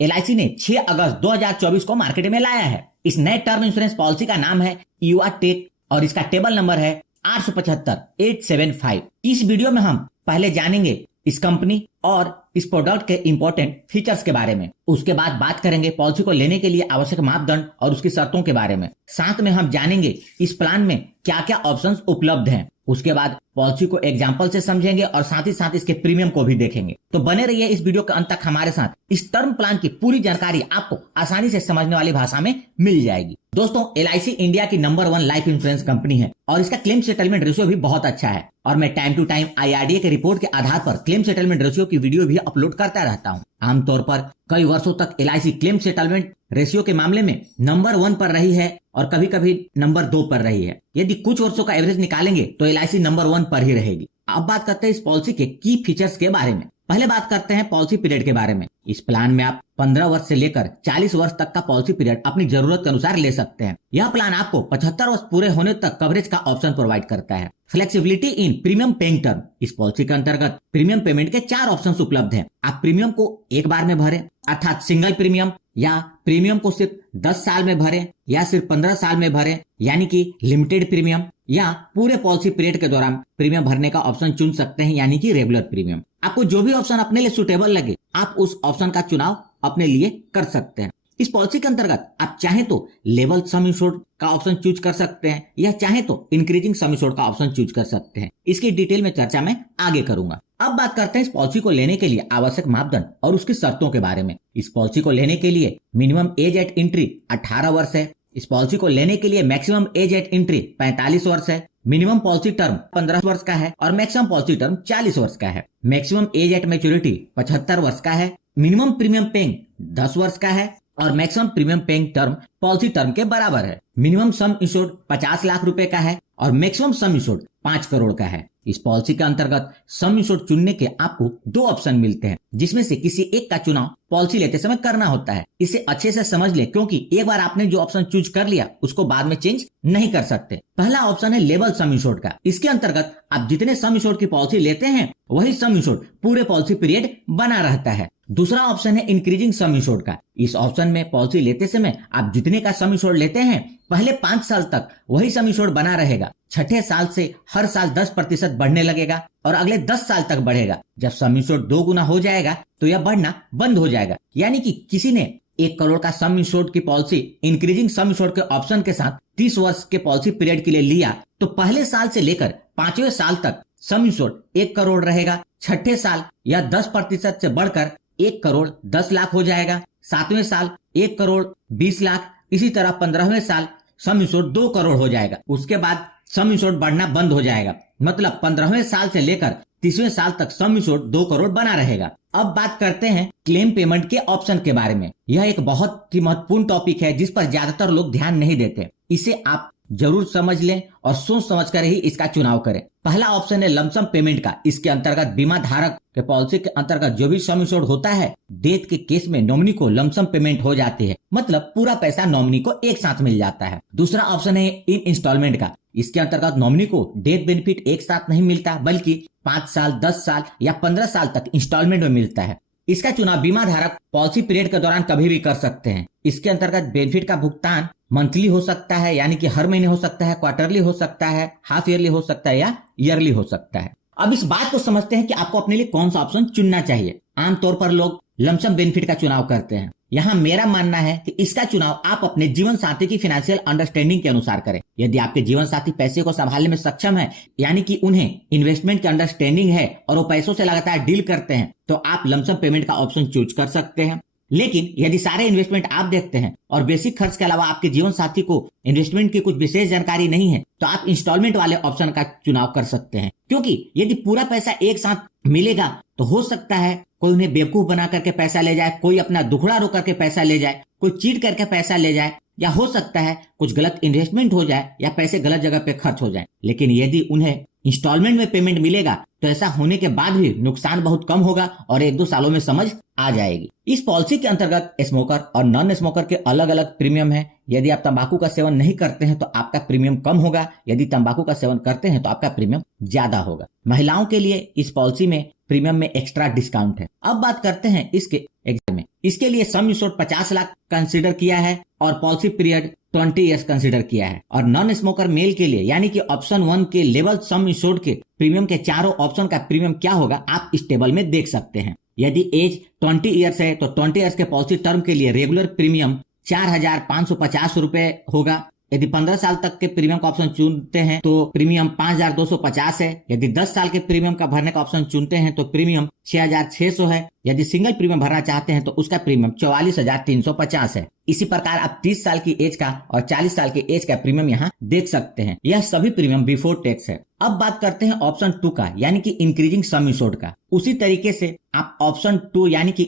LIC ने 6 अगस्त 2024 को market में लाया है। इस नए टर्म इंश्योरेंस पॉलिसी का नाम है युवा टेक और इसका टेबल नंबर है 875875। इस वीडियो में हम पहले जानेंगे इस कंपनी और इस प्रोडक्ट के इंपॉर्टेंट फीचर्स के बारे में। उसके बाद बात करेंगे पॉलिसी को लेने के लिए आवश्यक मापदंड और उसकी शर्तों के बारे में। साथ में हम जानेंगे इस प्लान में क्या क्या ऑप्शंस उपलब्ध हैं। उसके बाद पॉलिसी को एग्जाम्पल से समझेंगे और साथ ही साथ इसके प्रीमियम को भी देखेंगे। तो बने रहिए इस वीडियो के अंत तक हमारे साथ। इस टर्म प्लान की पूरी जानकारी आपको आसानी से समझने वाली भाषा में मिल जाएगी। दोस्तों, LIC इंडिया की नंबर 1 लाइफ इंश्योरेंस कंपनी है और इसका क्लेम सेटलमेंट रेशियो भी बहुत अच्छा है और मैं टाइम टू टाइम IRDA के रिपोर्ट के आधार पर क्लेम सेटलमेंट रेशियो की वीडियो भी अपलोड करता रहता हूँ। आमतौर पर कई वर्षों तक LIC क्लेम सेटलमेंट रेशियो के मामले में नंबर 1 पर रही है और कभी कभी नंबर 2 पर रही है। यदि कुछ वर्षों का एवरेज निकालेंगे तो LIC नंबर 1 पर ही रहेगी। अब बात करते हैं इस पॉलिसी के की फीचर्स के बारे में। पहले बात करते हैं पॉलिसी पीरियड के बारे में। इस प्लान में आप 15 वर्ष से लेकर 40 वर्ष तक का पॉलिसी पीरियड अपनी जरूरत के अनुसार ले सकते हैं। यह प्लान आपको 75 वर्ष पूरे होने तक कवरेज का ऑप्शन प्रोवाइड करता है। फ्लेक्सिबिलिटी इन प्रीमियम पेइंग टर्म। इस पॉलिसी के अंतर्गत प्रीमियम पेमेंट के 4 ऑप्शन उपलब्ध हैं। आप प्रीमियम को एक बार में भरें अर्थात सिंगल प्रीमियम, या प्रीमियम को सिर्फ 10 साल में भरें या सिर्फ 15 साल में भरें यानी कि लिमिटेड प्रीमियम, या पूरे पॉलिसी पीरियड के दौरान प्रीमियम भरने का ऑप्शन चुन सकते हैं यानी कि रेगुलर प्रीमियम। आपको जो भी ऑप्शन अपने लिए सुटेबल लगे आप उस ऑप्शन का चुनाव अपने लिए कर सकते हैं। इस पॉलिसी के अंतर्गत आप चाहें तो लेवल सम इंश्योर्ड का ऑप्शन चूज कर सकते हैं या चाहें तो इंक्रीजिंग सम इंश्योर्ड का ऑप्शन चूज कर सकते हैं। इसकी डिटेल में चर्चा मैं आगे करूंगा। अब बात करते हैं इस पॉलिसी को लेने के लिए आवश्यक मापदंड और उसकी शर्तों के बारे में। इस पॉलिसी को लेने के लिए मिनिमम एज एट एंट्री 18 वर्ष है। इस पॉलिसी को लेने के लिए मैक्सिमम एज एट एंट्री 45 वर्ष है। मिनिमम पॉलिसी टर्म 15 वर्ष का है और मैक्सिमम पॉलिसी टर्म 40 वर्ष का है। मैक्सिमम एज एट मैच्योरिटी 75 वर्ष का है। मिनिमम प्रीमियम पेइंग 10 वर्ष का है और maximum premium paying term policy term के बराबर है। मिनिमम सम इंश्योर्ड 50 लाख रुपए का है और मैक्सिमम सम इंश्योर्ड 5 करोड़ का है। इस पॉलिसी के अंतर्गत सम इंश्योर्ड चुनने के आपको 2 ऑप्शन मिलते हैं, जिसमें से किसी एक का चुनाव पॉलिसी लेते समय करना होता है। इसे अच्छे से समझ ले, क्योंकि एक बार आपने जो ऑप्शन चूज कर लिया उसको बाद में चेंज नहीं कर सकते। पहला ऑप्शन है लेवल सम इंश्योर्ड का। इसके अंतर्गत आप जितने सम इंश्योर्ड की पॉलिसी लेते हैं वही सम इंश्योर्ड पूरे पॉलिसी पीरियड बना रहता है। दूसरा ऑप्शन है इंक्रीजिंग सम इंश्योर्ड का। इस ऑप्शन में पॉलिसी लेते समय आप जितने का सम इंश्योर्ड लेते हैं पहले 5 साल तक वही सम इंश्योर्ड बना रहेगा। छठे साल से हर साल 10% बढ़ने लगेगा और अगले 10 साल तक बढ़ेगा। जब सम इंश्योर्ड 2 गुना हो जाएगा तो यह बढ़ना बंद हो जाएगा। यानी कि किसी ने 1 करोड़ का सम इंश्योर्ड की पॉलिसी इंक्रीजिंग सम इंश्योर्ड के ऑप्शन के साथ 30 वर्ष के पॉलिसी पीरियड के लिए लिया तो पहले साल से लेकर 5वें साल तक सम इंश्योर्ड 1 करोड़ रहेगा। छठे साल या 10% से बढ़कर 1 करोड़ 10 लाख हो जाएगा। 7वें साल 1 करोड़ 20 लाख। इसी तरह 15वें साल सम इंश्योर्ड 2 करोड़ हो जाएगा। उसके बाद सम इंश्योर्ड बढ़ना बंद हो जाएगा। मतलब 15वें साल से लेकर 30वें साल तक सम इंश्योर्ड 2 करोड़ बना रहेगा। अब बात करते हैं क्लेम पेमेंट के ऑप्शन के बारे में। यह एक बहुत ही महत्वपूर्ण टॉपिक है जिस पर ज्यादातर लोग ध्यान नहीं देते। इसे आप जरूर समझ लें और सोच समझ कर ही इसका चुनाव करें। पहला ऑप्शन है लमसम पेमेंट का। इसके अंतर्गत बीमा धारक के पॉलिसी के अंतर्गत जो भी सम इंश्योर्ड होता है, डेथ के केस में नॉमिनी को लमसम पेमेंट हो जाती है। मतलब पूरा पैसा नॉमिनी को एक साथ मिल जाता है। दूसरा ऑप्शन है इन इंस्टॉलमेंट का। इसके अंतर्गत नॉमिनी को डेथ बेनिफिट एक साथ नहीं मिलता बल्कि 5 साल, 10 साल या 15 साल तक इंस्टॉलमेंट में मिलता है। इसका चुनाव बीमा धारक पॉलिसी पीरियड के दौरान कभी भी कर सकते हैं। इसके अंतर्गत बेनिफिट का भुगतान मंथली हो सकता है यानी कि हर महीने हो सकता है, क्वार्टरली हो सकता है, हाफ ईयरली हो सकता है या ईयरली हो सकता है। अब इस बात को समझते हैं कि आपको अपने लिए कौन सा ऑप्शन चुनना चाहिए। आमतौर पर लोग लमसम बेनिफिट का चुनाव करते हैं। यहाँ मेरा मानना है कि इसका चुनाव आप अपने जीवन साथी की फाइनेंशियल अंडरस्टैंडिंग के अनुसार करें। यदि आपके जीवन साथी पैसे को संभालने में सक्षम है यानी कि उन्हें इन्वेस्टमेंट की अंडरस्टैंडिंग है और वो पैसों से लगातार डील करते हैं तो आप लमसम पेमेंट का ऑप्शन चूज कर सकते हैं। लेकिन यदि सारे इन्वेस्टमेंट आप देखते हैं और बेसिक खर्च के अलावा आपके जीवन साथी को इन्वेस्टमेंट की कुछ विशेष जानकारी नहीं है तो आप इंस्टॉलमेंट वाले ऑप्शन का चुनाव कर सकते हैं। क्योंकि यदि पूरा पैसा एक साथ मिलेगा तो हो सकता है कोई उन्हें बेवकूफ बना करके पैसा ले जाए, कोई अपना दुखड़ा रो करके पैसा ले जाए, कोई चीट करके पैसा ले जाए, या हो सकता है कुछ गलत इन्वेस्टमेंट हो जाए या पैसे गलत जगह पे खर्च हो जाए। लेकिन यदि उन्हें इंस्टॉलमेंट में पेमेंट मिलेगा तो ऐसा होने के बाद भी नुकसान बहुत कम होगा और 1-2 सालों में समझ आ जाएगी। इस पॉलिसी के अंतर्गत स्मोकर और नॉन स्मोकर के अलग अलग प्रीमियम है। यदि आप तंबाकू का सेवन नहीं करते हैं तो आपका प्रीमियम कम होगा, यदि तंबाकू का सेवन करते हैं तो आपका प्रीमियम ज्यादा होगा। महिलाओं के लिए इस पॉलिसी में प्रीमियम में एक्स्ट्रा डिस्काउंट है। अब बात करते हैं इसके एग्जाम में। इसके लिए सम इंश्योर्ड 50 लाख कंसिडर किया है और पॉलिसी पीरियड 20 ईयर्स कंसिडर किया है। और नॉन स्मोकर मेल के लिए यानी कि ऑप्शन 1 के लेवल सम इंश्योर्ड के प्रीमियम के चारों ऑप्शन का प्रीमियम क्या होगा आप इस टेबल में देख सकते हैं। यदि एज 20 ईयर्स है तो 20 ईयर्स के पॉलिसी टर्म के लिए रेगुलर प्रीमियम 4,550 रुपए होगा। यदि 15 साल तक के प्रीमियम का ऑप्शन चुनते हैं तो प्रीमियम 5,250 है। यदि 10 साल के प्रीमियम का भरने का ऑप्शन चुनते हैं तो प्रीमियम 6,600 है। यदि सिंगल प्रीमियम भरना चाहते हैं तो उसका प्रीमियम 44,350 है। इसी प्रकार आप 30 साल की एज का और 40 साल की एज का प्रीमियम यहाँ देख सकते हैं। यह सभी प्रीमियम बिफोर टैक्स है। अब बात करते हैं ऑप्शन 2 का यानी कि इंक्रीजिंग सम इंश्योर्ड का। उसी तरीके से आप ऑप्शन 2 यानी कि